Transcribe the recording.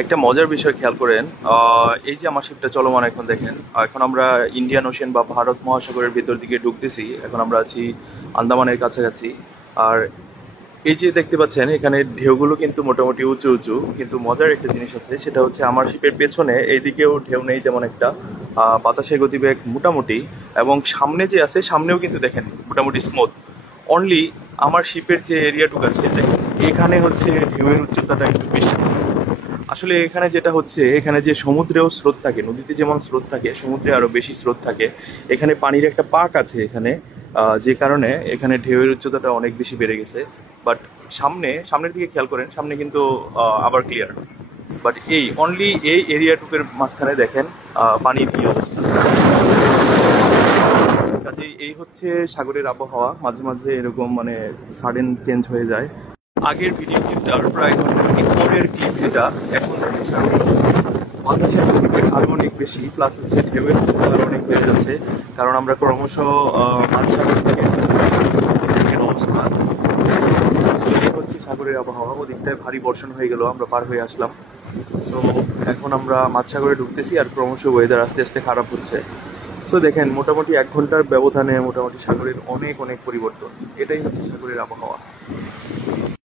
একটা মজার বিষয় খেয়াল করেন। এই যে আমার শিপটা চলমান এখন দেখেন, এখন আমরা ইন্ডিয়ান ওশেন বা ভারত মহাসাগরের ভেতর দিকে ঢুকতেছি। এখন আমরা আছি আন্দামানের কাছাকাছি। আর এই যে দেখতে পাচ্ছেন এখানে ঢেউগুলো কিন্তু মোটামুটি উঁচু উঁচু, কিন্তু মজার একটা জিনিস আছে, সেটা হচ্ছে আমার শিপের পেছনে এইদিকেও ঢেউ নেই তেমন একটা। বাতাসের গতিবেগ মোটামুটি, এবং সামনে যে আছে সামনেও কিন্তু দেখেন মোটামুটি স্মুথ। অনলি আমার শিপের যে এরিয়াটুকু আছে দেখেন, এখানে হচ্ছে ঢেউয়ের উচ্চতাটা একটু বেশি। আসলে এখানে যেটা হচ্ছে, এখানে যে সমুদ্রেও স্রোত থাকে, নদীতে যেমন স্রোত থাকে সমুদ্রে আরো বেশি স্রোত থাকে। এখানে পানির একটা পাক আছে এখানে, যে কারণে এখানে ঢেউয়ের উচ্চতাটা অনেক বেশি বেড়ে গেছে। বাট সামনের দিকে খেয়াল করেন, সামনে কিন্তু আবার ক্লিয়ার। বাট এই অনলি এই এরিয়াটুকের মাঝখানে দেখেন পানির কি অবস্থা। কাজেই এই হচ্ছে সাগরের আবহাওয়া, মাঝে মাঝে এরকম মানে সাডেন চেঞ্জ হয়ে যায়। আগের ভিডিও ক্লিপটার প্রায় ঘন্টাখানিক পরের ক্লিপ এটা। এখন দেখেন সাগরের বাতাসের গতিবেগ আরো অনেক বেশি, প্লাস হচ্ছে ঢেউয়ের উচ্চতা আরো অনেক বেড়ে যাচ্ছে, কারণ আমরা ক্রমশ মাঝসাগর থেকে দিকের অবস্থা। So, এই হচ্ছে সাগরের আবহাওয়া। ওদিকটায় ভারী বর্ষণ হয়ে গেল, আমরা পার হয়ে আসলাম। সো এখন আমরা মাঝসাগরে ঢুকতেছি, আর ক্রমশ ওয়েদার আস্তে আস্তে খারাপ হচ্ছে। তো দেখেন মোটামুটি 1 ঘন্টার ব্যবধানে মোটামুটি সাগরের অনেক অনেক পরিবর্তন। এটাই হচ্ছে সাগরের আবহাওয়া।